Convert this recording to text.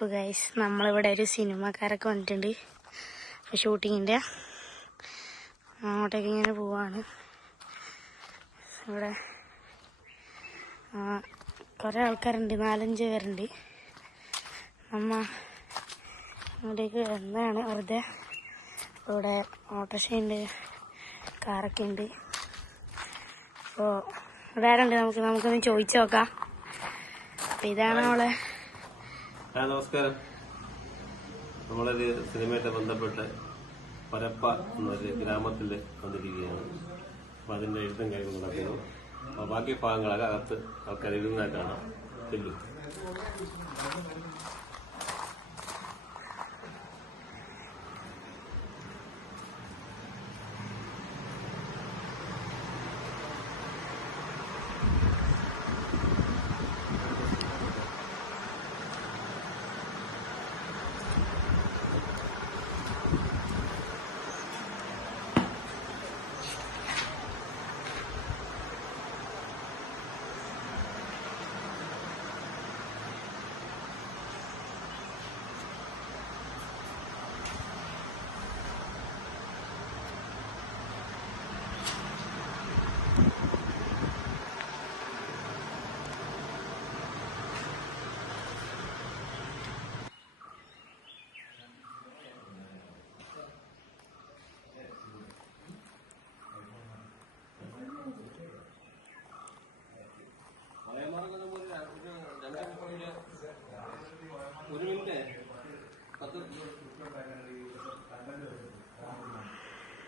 അപ്പോൾ ഗൈസ് നമ്മളിവിടെ ഒരു സിനിമക്കാരൊക്കെ വന്നിട്ടുണ്ട്. ഷൂട്ടിങ്ങിൻ്റെ അങ്ങോട്ടേക്ക് ഇങ്ങനെ പോവാണ്. ഇവിടെ കുറേ ആൾക്കാരുണ്ട്, 4-5 പേരുണ്ട്. നമ്മ അങ്ങോട്ടേക്ക് എന്താണ് വെറുതെ. ഇവിടെ ഓട്ടോറിക്ഷയുണ്ട്, കാറൊക്കെ ഉണ്ട്. അപ്പോൾ ഇവിടെ ആരുണ്ട്, നമുക്കൊന്ന് ചോദിച്ചു നോക്കാം. അപ്പം ഇതാണ് അവളെ. നമസ്കാരം. നമ്മളൊരു സിനിമയായിട്ട് ബന്ധപ്പെട്ട് പരപ്പ എന്നൊരു ഗ്രാമത്തിൽ വന്നിരിക്കുകയാണ്. അപ്പം അതിൻ്റെ എഴുത്തും കാര്യങ്ങളും നടക്കുന്നു. അപ്പോൾ ബാക്കി ഭാഗങ്ങളൊക്കെ അകത്ത് ആൾക്കാർ ഇരുന്നാൽ കാണാം. ചെല്ലും.